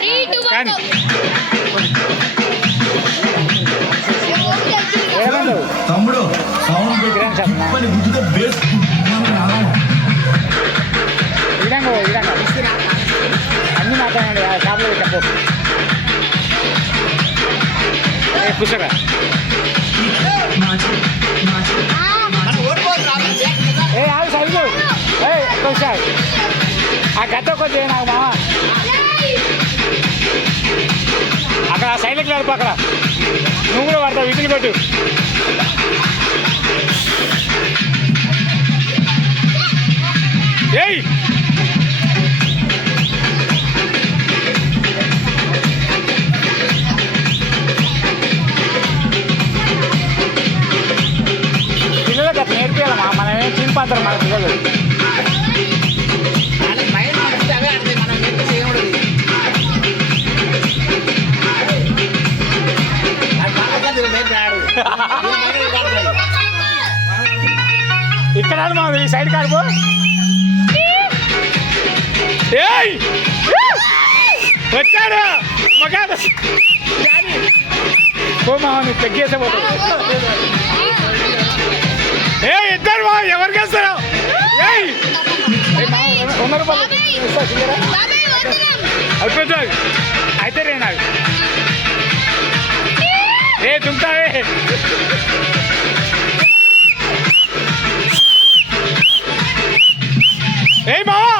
కానీ తమ్ముడు sound base అన్నీ మాట్లాడండి షాప్లో పెట్టు కూర్చోగా ఏ ఆగు సైజు ఏ కొంచెం ఆ గత కొంచెం నాకు మామ అక్కడ సైలెంట్ నడుపు అక్కడ నువ్వు కూడా పడతావు విధులు పెట్టు ఏయ్ పిల్లలకి అట్లా నేర్పియాలమ్మా మనం ఏం చింపాతారు మన పిల్లలు ఇక్కడ మా ఈ సైడ్ కాడుపో ఏయ్ వచ్చాడు మగాడు పో మా నువ్వు తగ్గేసే పోతావు ఏ ఇద్దరు మా ఎవరికి వేస్తారు ఏయ్ 100 రూపాయలు అయిపోతుంది అయితే రే నాకు ఏ తుంటావే ఏయ్ మావా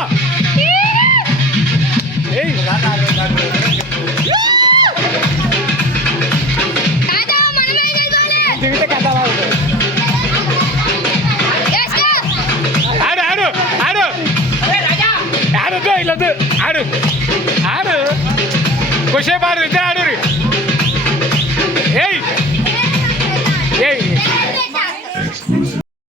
ఏయ్ దిగితే కథ బాగుంటుంది ఆడు ఆడు ఆడు ఆడొద్దు ఇల్లొద్దు ఆడు ఆడు కొసేపు ఆడు